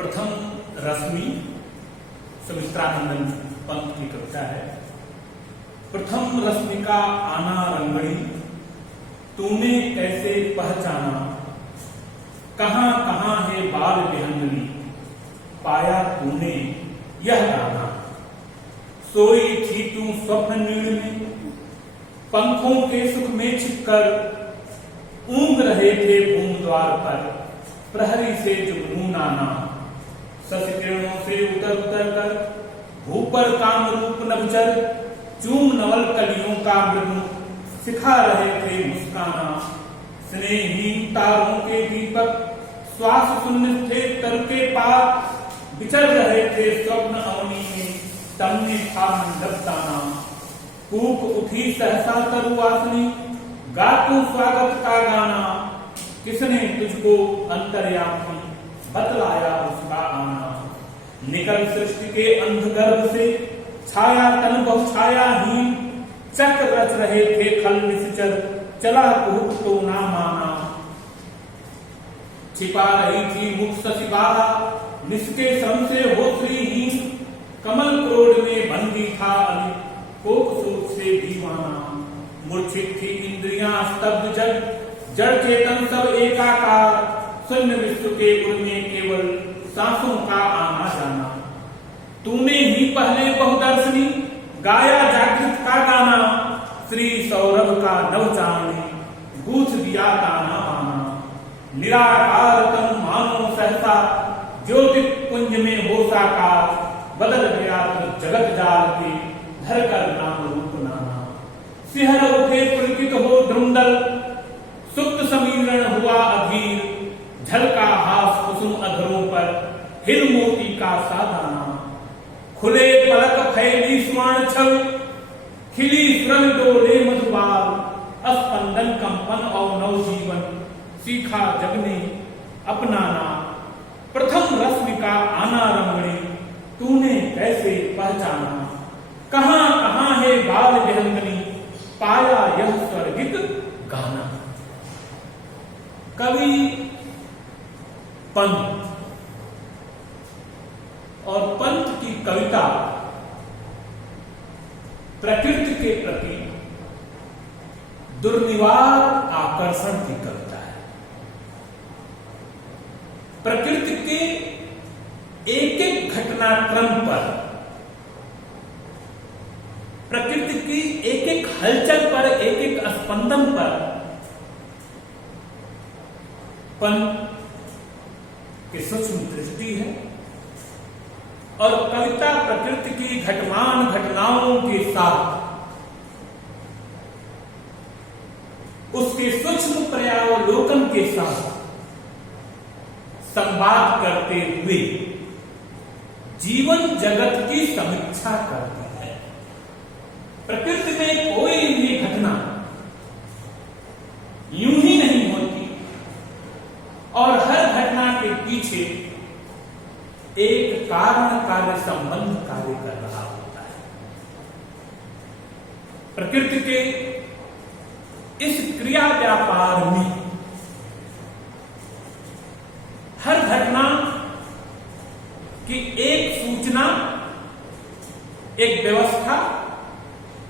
प्रथम रश्मि सुमित्रानंदन पंत की कविता है। प्रथम रश्मि का आना रंगड़ी, तूने कैसे पहचाना, कहां कहां है बाल विहंगनी, पाया तूने यह गाना। सोई थी तू स्वप्न नीड़ में, पंखों के सुख में छिपकर, ऊंघ रहे थे भूम द्वार पर, प्रहरी से जुगनू नाना। शशि किरणों से उतर उतर कर, भूपर काम रूप नभचर, चूम नवल कलियों का मृदु, सिखा रहे थे मुस्काना। स्नेहहीन तारों के दीपक, श्वास शून्य थे तर के पार, विचर रहे थे स्वप्न अवनी में, तमने था मंडप ताना। कूक उठी सहसा तरुवासनी, गा तू स्वागत का गाना, किसने तुझको अंतर्यामी बतलाया उसका आना। निकल सृष्टि के अंधगर्भ से, छाया तन बहु छायाहीन, चक्र रच रहे थे खल निश्चर, चला कुहुक तो ना माना। छिपा रही थी मुख शशिबाला, निष्के श्रम से हो श्रीहीन, कमल क्रोध में बंदी था अली, कोक शोक से दीवाना। मूर्छित थी इंद्रियां स्तब्ध जग, जड़ चेतन सब एकाकार, शून्य विश्व के उड़ने केवल सांसों का आना जाना। तूने ही पहले बहुदर्शनी, गाया जागृत का गाना, श्री सौरभ का नवचानी, गूंथ दिया ताना बाना। निराकार तन मानो सहसा, ज्योति कुंज में हो साकार, बदल गया तो जगत जाल के, धर कर नाम रूप नाना। सिहर उठे पुलकित हो द्रुंदल, सुप्त समीरण हुआ अधीर, झलका हास कुसुम अधरों पर, हिल मोती का सादाना। खुले पलक फैली स्वर्ण छवि, खिली स्वर्ण डोले मधुबाल, स्पंदन कंपन और नवजीवन, सीखा जगने अपनाना। प्रथम रश्मि का आना रंगड़ी, तूने कैसे पहचाना, कहां कहां है बाल विहंगनी, पाया यह स्वर्गित गाना। कवि पंत और पंत की कविता प्रकृति के प्रति दुर्निवार आकर्षण की कविता है। प्रकृति के एक एक घटनाक्रम पर, प्रकृति की एक एक हलचल पर, एक एक स्पंदन पर पंत की सूक्ष्म दृष्टि है। और कविता प्रकृति की घटमान घटनाओं के साथ उसके सूक्ष्म पर्यावलोकन के साथ संवाद करते हुए जीवन जगत की समीक्षा करती है। प्रकृति में कोई भी घटना यूं ही नहीं होती, और हर घटना के पीछे एक कारण कार्य संबंध कार्य कर रहा होता है। प्रकृति के इस क्रिया व्यापार में हर घटना की एक सूचना, एक व्यवस्था,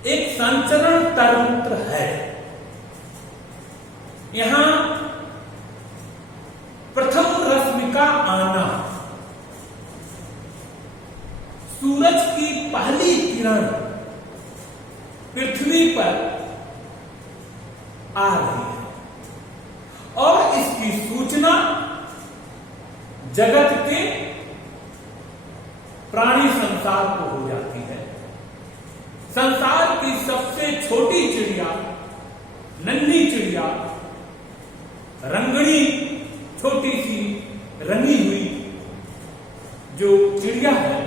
एक संचरण तंत्र है। यहां प्रथम रश्मि का आना, सूरज की पहली किरण पृथ्वी पर आ रही है, और इसकी सूचना जगत के प्राणी संसार को हो जाती है। संसार की सबसे छोटी चिड़िया, नन्ही चिड़िया, रंगड़ी, छोटी सी रंगी हुई जो चिड़िया है,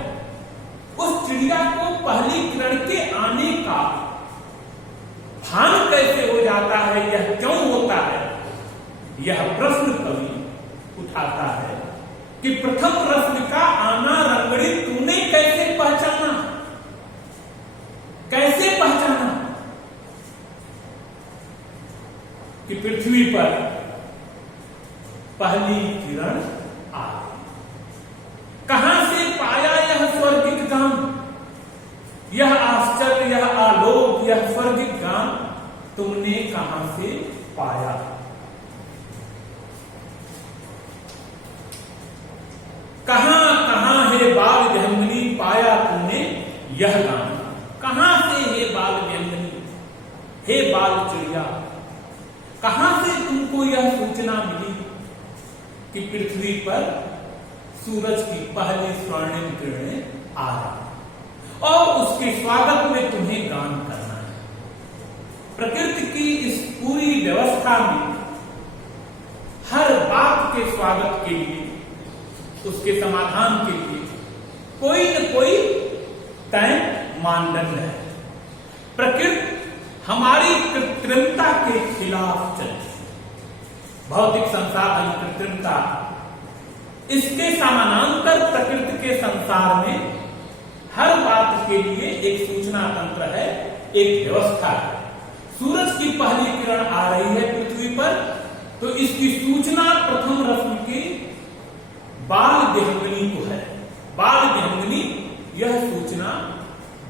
उस चिड़िया को पहली किरण के आने का भान कैसे हो जाता है, यह क्यों होता है, यह प्रश्न कवि उठाता है कि प्रथम रश्मि का आना रंगड़ी तूने कैसे पहचाना, कैसे पहचाना कि पृथ्वी पर पहली किरण आ गई। कहां से पाया यह स्वर्गिक गान, यह आश्चर्य, यह आलोक, यह स्वर्गिक गान तुमने कहां से पाया। कहां कहां है बाल विहंगनी पाया तुमने यह गान, कहां से हे बाल विहंगनी, हे बाल चिड़िया, कहां से तुमको यह सूचना मिली कि पृथ्वी पर सूरज की पहली स्वर्णिम किरणें आ रही और उसके स्वागत में तुम्हें गान करना है। प्रकृति की इस पूरी व्यवस्था में हर बात के स्वागत के लिए, उसके समाधान के लिए कोई न कोई तय मानदंड है। प्रकृति हमारी कृत्रिमता के खिलाफ चलती है। भौतिक संसाधन कृत्रिमता, इसके समानांतर प्रकृति के संसार में हर बात के लिए एक सूचना तंत्र है, एक व्यवस्था है। सूरज की पहली किरण आ रही है पृथ्वी पर, तो इसकी सूचना प्रथम रश्मि की बाल विहंगनी को है। बाल विहंगनी यह सूचना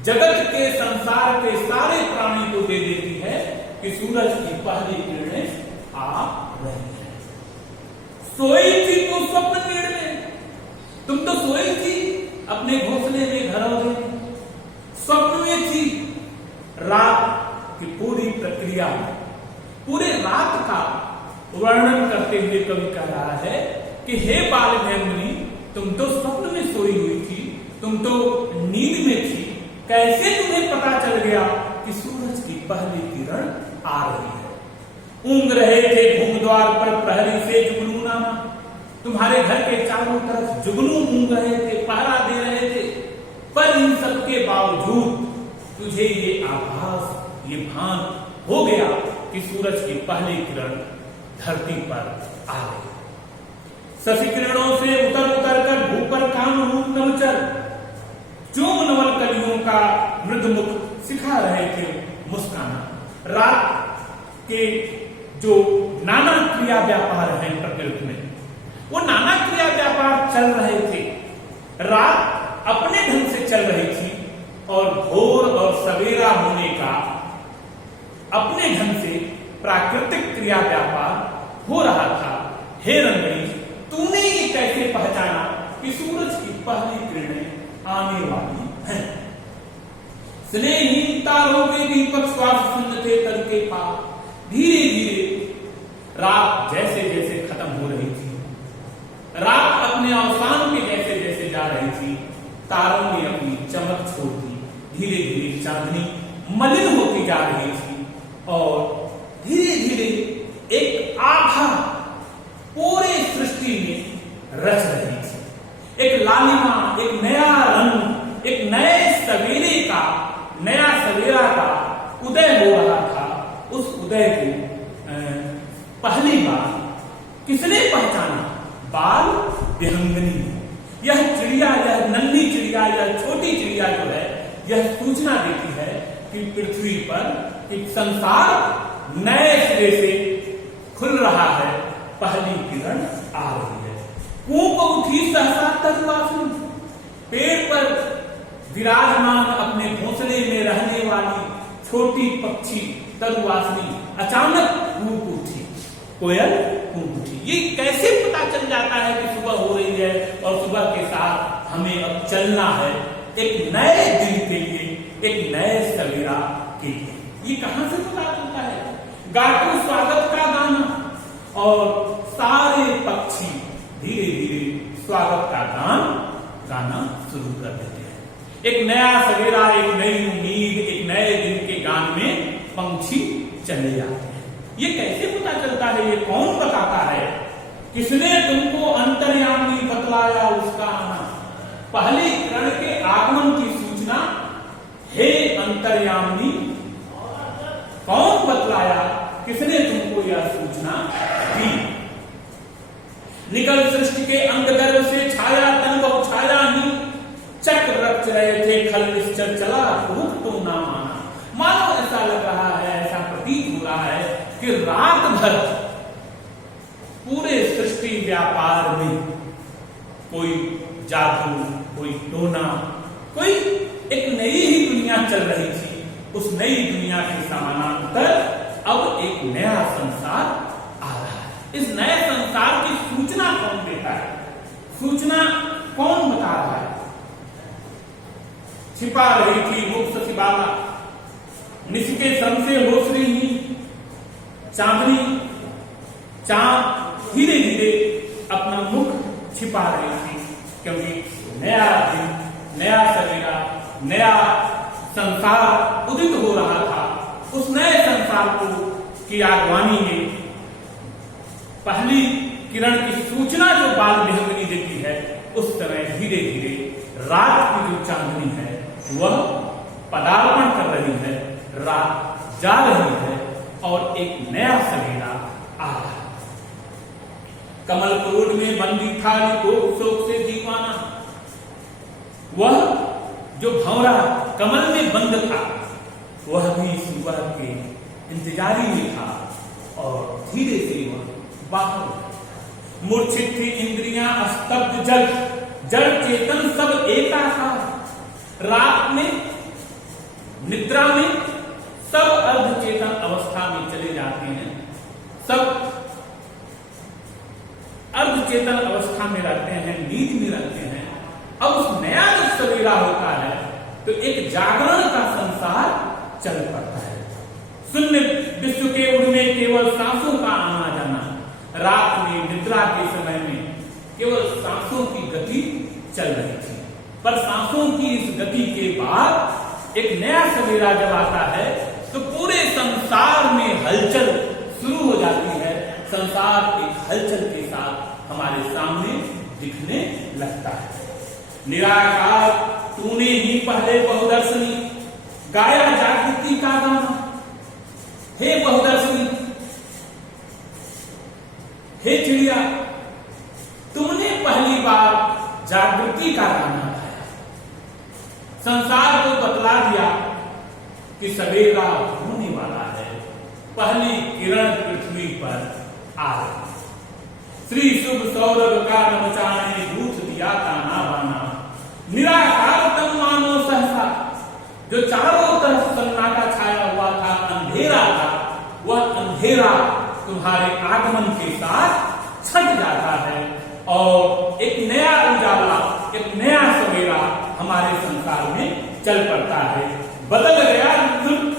जगत के संसार के सारे प्राणी को दे देती है कि सूरज की पहली किरणें आ रही है। सोई थी तो स्वप्न नीड़ में, तुम तो सोई थी अपने घोंसले में, घरौंदे में, स्वप्न में थी। रात की पूरी प्रक्रिया में पूरे रात का वर्णन करते हुए कवि कह रहा है कि हे बाल विहंगनी, तुम तो स्वप्न में सोई हुई थी, तुम तो नींद में थी, कैसे तुम्हें पता चल गया कि सूरज की पहली किरण आ रही है। ऊँग रहे थे घूम द्वार पर प्रहरी से जुगनू नामा, तुम्हारे घर के चारों तरफ जुगनू ऊँग रहे थे, पहरा दे रहे थे, पर इन सब के बावजूद तुझे ये आभास, ये भान हो गया कि सूरज की पहली किरण धरती पर आ गई। शशि किरणों से उतर उतर कर भूपर काम रूप नवचर, चूम नवल कलियों का मृद मुख सिखा रहे थे मुस्काना। रात के जो नाना क्रिया व्यापार हैं प्रकृति में, वो नाना क्रिया व्यापार चल रहे थे। रात अपने ढंग से चल रही थी और भोर और सवेरा होने का अपने ढंग से प्राकृतिक क्रिया व्यापार हो रहा था। हे रंगीन, तूने ये कैसे पहचाना कि सूरज की पहली किरणें आने वाली हैं। स्नेहहीन तारों के दीपक श्वास सुनते तन के पार, धीरे धीरे रात जैसे जैसे खत्म हो रही थी, रात अपने अवसान के जैसे जैसे जा रही थी, तारों ने अपनी चमक छोड़ दी। धीरे धीरे चांदनी मलिन होती जा रही थी और धीरे धीरे एक आभा पूरे सृष्टि में रच रही थी। एक लालिमा, एक नया रंग, एक नए सवेरे का, नया सवेरा का उदय हो रहा था। उस उदय को पहली बार किसने पहचाना? बाल विहंगनी। यह चिड़िया, यह नन्ही चिड़िया, यह छोटी चिड़िया जो है, यह सूचना देती है कि पृथ्वी पर एक संसार नए सिरे से खुल रहा है, पहली किरण आ रही है। कूक उठी सहसा तरुआसनी, पेड़ पर विराजमान अपने घोंसले में रहने वाली छोटी पक्षी तरुआसनी अचानक कूक उठी, कोयल कूक उठी। ये कैसे पता चल जाता है कि सुबह हो रही है और सुबह के साथ हमें अब चलना है एक नए दिन के लिए, एक नए सवेरा के लिए? ये कहां से पता चलता है? गाटू स्वागत का गाना और सारे पक्षी धीरे धीरे स्वागत का गान गाना शुरू कर देते हैं। एक नया सवेरा, एक नई उम्मीद, एक नए दिन के गान में पंछी चले जाते हैं। ये कैसे पता चलता है? ये कौन बताता है? किसने तुमको अंतर्यामी बतलाया उसका आना? पहली किरण के आगमन की सूचना हे अंतर्यामी कौन बतलाया? किसने तुमको यह सूचना दी? निकल सृष्टि के अंग गर्भ से छाया तन बहु छाया ही, चक्र रच रहे थे खल निश्चर चला रुख तो ना माना। मानो ऐसा लग रहा है, ऐसा प्रतीत हो रहा है कि रात भर पूरे सृष्टि व्यापार में कोई जादू, कोई टोना, कोई एक नई ही दुनिया चल रही थी। उस नई दुनिया के समानांतर अब एक नया संसार आ रहा है। इस नए संसार की सूचना कौन देता है? सूचना कौन बता रहा है? छिपा रही थी मुख सचिवाला, निष्के सम से होसरी ही चांदनी, चांद धीरे धीरे अपना मुख छिपा रही थी, क्योंकि नया दिन, नया सवेरा, नया संसार उदित हो रहा था। उस नए संसार को की आगवानी में पहली किरण की सूचना जो बाल विहंगनी देती है, उस समय धीरे धीरे रात की जो चांदनी है वह पदार्पण कर रही है, रात जा रही है और एक नया सवेरा आ रहा है। कमल क्रोध में बंदी था कोक शोक से दीवाना, वह जो भंवरा कमल में बंद था वह भी सुबह के इंतजारी में था और धीरे से वह बाहर। मूर्छित थी इंद्रियां, स्तब्ध जल, जड़ चेतन सब एका था। रात में, निद्रा में सब अर्ध चेतन अवस्था में चले जाते हैं, सब अर्ध चेतन अवस्था में रहते हैं, नींद में रहते हैं। अब उस नया जो सवेरा होता है तो एक जागरण का संसार चल पड़ता है। शून्य विश्व के उड़ने केवल सांसों का आना जाना। रात में, निद्रा के समय में केवल सांसों की गति चल रही थी, पर सांसों की इस गति के बाद एक नया सवेरा जब आता है तो पूरे संसार में हलचल शुरू हो जाती है। संसार एक हलचल के साथ हमारे सामने दिखने लगता है। निराकार तूने ही पहले बहुदर्शनी गाया जागृति का गाना। हे बहुदर्शनी, हे चिड़िया, तुमने पहली बार जागृति का गाना गाया, संसार को बतला दिया कि सवेरा होने वाला है, पहली किरण पृथ्वी पर आ रही। श्री शुभ सौरभ का नमचाने दूत दिया का ना बाना। निराकार तम मानो सहसा, जो चारों तरफ सन्नाटा छाया हुआ था, अंधेरा था, वह अंधेरा तुम्हारे आगमन के साथ छट जाता है और एक नया उजाला, एक नया सवेरा हमारे संसार में चल पड़ता है। बदल गया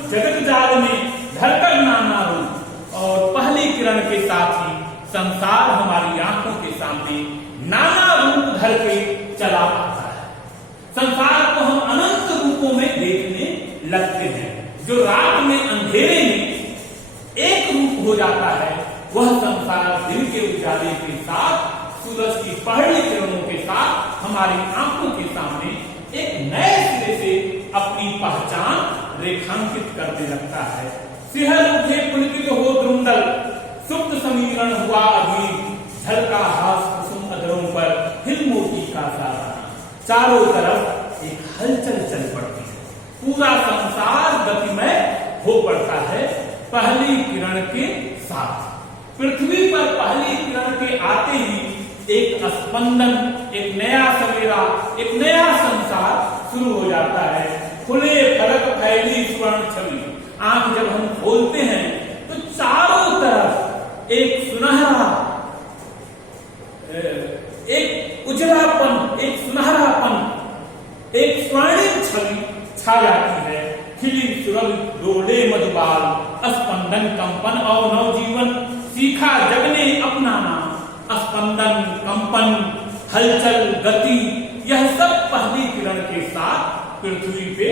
जगत जाल में धरकर नाना रूप, और पहली किरण के साथ ही संसार हमारी आंखों के सामने नाना रूप धर के चला आता है। संसार को हम अनंत रूपों में देखने लगते हैं। जो रात में अंधेरे में एक रूप हो जाता है, वह संसार दिन के उजाले के साथ, सूरज की पहली किरणों के साथ हमारी आंखों के सामने एक नए सिरे से अपनी पहचान रेखांकित करने लगता है। सिहर उठे पुलकित हो द्रुंदल, सुप्त समीरण हुआ अभी, झलका हास कुसुम अधरों पर हिल मोती का सारा। चारों तरफ एक हलचल चल पड़ती है, पूरा संसार गतिमय हो पड़ता है पहली किरण के साथ। पृथ्वी पर पहली किरण के आते ही एक स्पंदन, एक नया सवेरा, एक नया संसार शुरू हो जाता है। खुले फलक फैली स्वर्ण छवि। आंख जब हम खोलते हैं तो चारों तरफ एक सुनहरा, एक उजलापन, एक सुनहरापन, एक स्वर्णिम छवि छा जाती है। खिली सुरल डोले मधुबाल, स्पंदन कंपन और नवजीवन, सीखा जग ने अपना नाम। स्पंदन, कंपन, हलचल, गति, यह सब पहली किरण के साथ पृथ्वी पे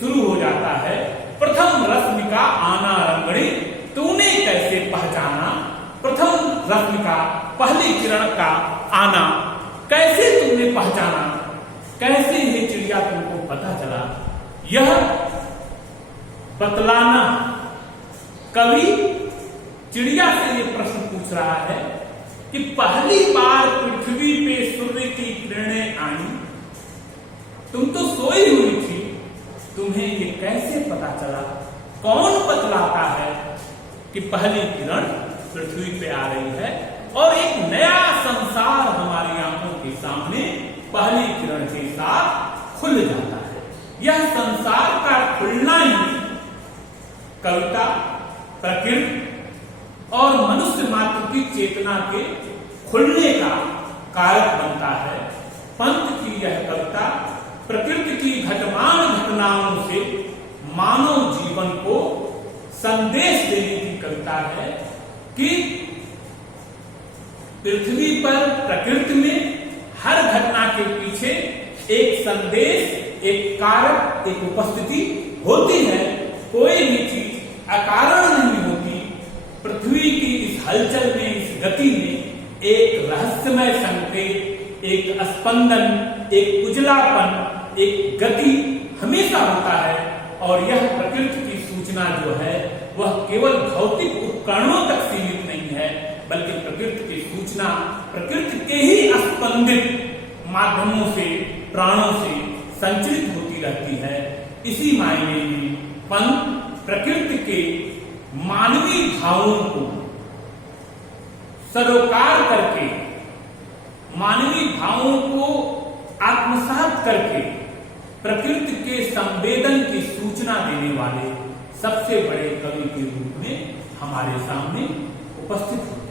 शुरू हो जाता है। प्रथम रश्मि का आना रंगड़ी, तूने कैसे पहचाना? प्रथम रश्मि का, पहली किरण का आना कैसे तुमने पहचाना? कैसे ये चिड़िया तुमको पता चला? यह बतलाना कवि चिड़िया से ये प्रश्न पूछ रहा है कि पहली बार पृथ्वी पे सूर्य की किरणें आई, तुम तो सोई हुई थी, तुम्हें ये कैसे पता चला? कौन बतलाता है कि पहली किरण पृथ्वी पे आ रही है और एक नया संसार हमारी आंखों के सामने पहली किरण के साथ खुल जाता है। यह संसार का खुलना ही कविता, प्रकृति और मनुष्य मात्र की चेतना के खुलने का कारक बनता है। पंत की यह कविता प्रकृति की घटमान घटनाओं से मानव जीवन को संदेश देने की कविता है कि पृथ्वी पर, प्रकृति में हर घटना के पीछे एक संदेश, एक कारक, एक उपस्थिति होती है। कोई भी चीज अकारण नहीं होती। पृथ्वी की इस हलचल में, इस गति में एक रहस्यमय संकेत, एक स्पंदन, एक उजलापन, एक गति हमेशा होता है। और यह प्रकृति की सूचना जो है वह केवल भौतिक उपकरणों तक सीमित नहीं है, बल्कि प्रकृति की सूचना प्रकृति के ही स्पंदित माध्यमों से, प्राणों से संचरित होती रहती है। इसी मायने में पंत प्रकृति के मानवीय भावों को सरोकार करके, मानवीय भावों को आत्मसात करके प्रकृति के संवेदन की सूचना देने वाले सबसे बड़े कवि के रूप में हमारे सामने उपस्थित होते हैं।